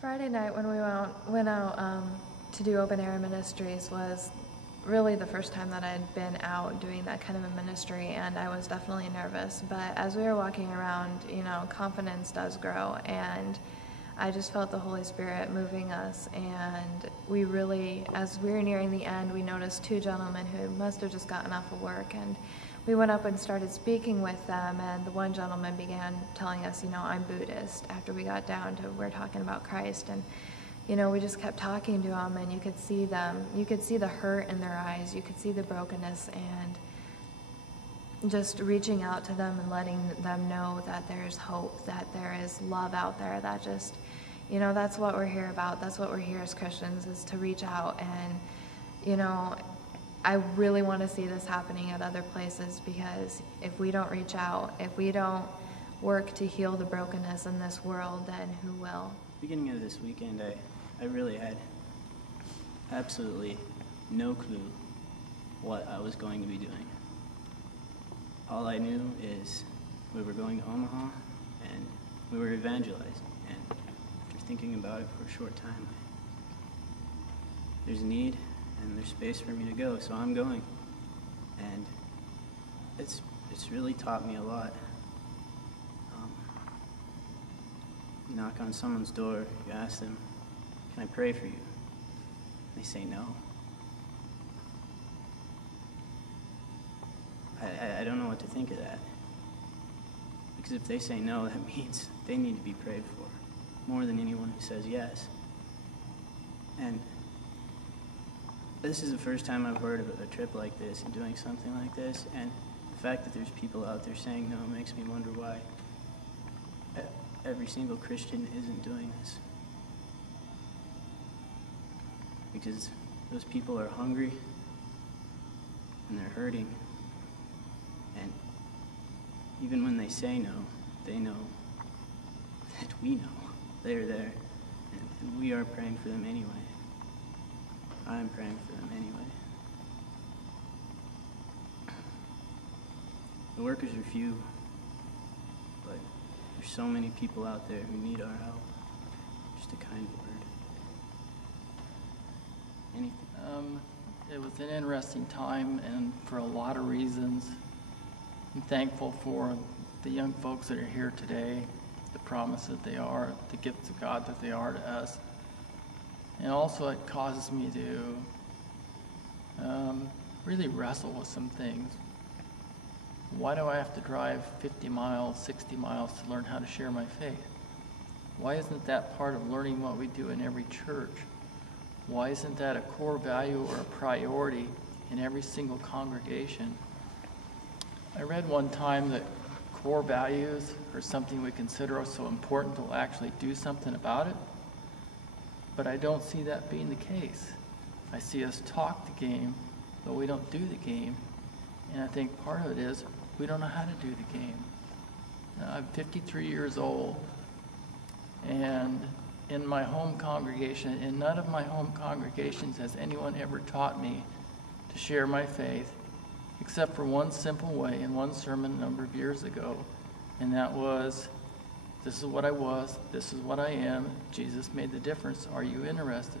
Friday night when we went out to do open air ministries was really the first time that I had been out doing that kind of a ministry, and I was definitely nervous. But as we were walking around, confidence does grow, and I just felt the Holy Spirit moving us. And we really, as we were nearing the end, we noticed two gentlemen who must have just gotten off of work, and we went up and started speaking with them, and the one gentleman began telling us, I'm Buddhist, after we got down to we're talking about Christ. And we just kept talking to them, and you could see the hurt in their eyes, you could see the brokenness, and just reaching out to them and letting them know that there's hope, that there is love out there, that just, that's what we're here about. That's what we're here as Christians, is to reach out. And, I really want to see this happening at other places, because if we don't reach out, if we don't work to heal the brokenness in this world, then who will? Beginning of this weekend, I really had absolutely no clue what I was going to be doing. All I knew is we were going to Omaha and we were evangelizing. And after thinking about it for a short time, there's a need and there's space for me to go, so I'm going. And it's really taught me a lot. You knock on someone's door, you ask them, "Can I pray for you?" They say no. I don't know what to think of that. Because if they say no, that means they need to be prayed for, more than anyone who says yes. And this is the first time I've heard of a trip like this and doing something like this, and the fact that there's people out there saying no makes me wonder why every single Christian isn't doing this. Because those people are hungry and they're hurting, and even when they say no, they know that we know they're there, and we are praying for them anyway. I'm praying for them anyway. The workers are few, but there's so many people out there who need our help. Just a kind word. Anything? It was an interesting time, and for a lot of reasons. I'm thankful for the young folks that are here today, the promise that they are, the gifts of God that they are to us. And also it causes me to really wrestle with some things. Why do I have to drive 50 miles, 60 miles to learn how to share my faith? Why isn't that part of learning what we do in every church? Why isn't that a core value or a priority in every single congregation? I read one time that core values are something we consider so important to actually do something about it, but I don't see that being the case. I see us talk the game, but we don't do the game, and I think part of it is we don't know how to do the game. Now, I'm 53 years old, and in my home congregation, in none of my home congregations has anyone ever taught me to share my faith, except for one simple way in one sermon a number of years ago, and that was, this is what I was, this is what I am, Jesus made the difference, are you interested?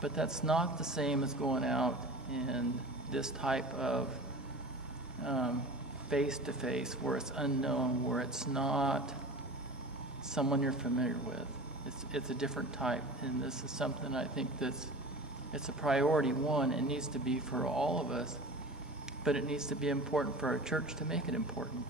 But that's not the same as going out in this type of face-to-face, where it's unknown, where it's not someone you're familiar with. It's a different type, and this is something I think it's a priority. One, it needs to be for all of us, but it needs to be important for our church to make it important.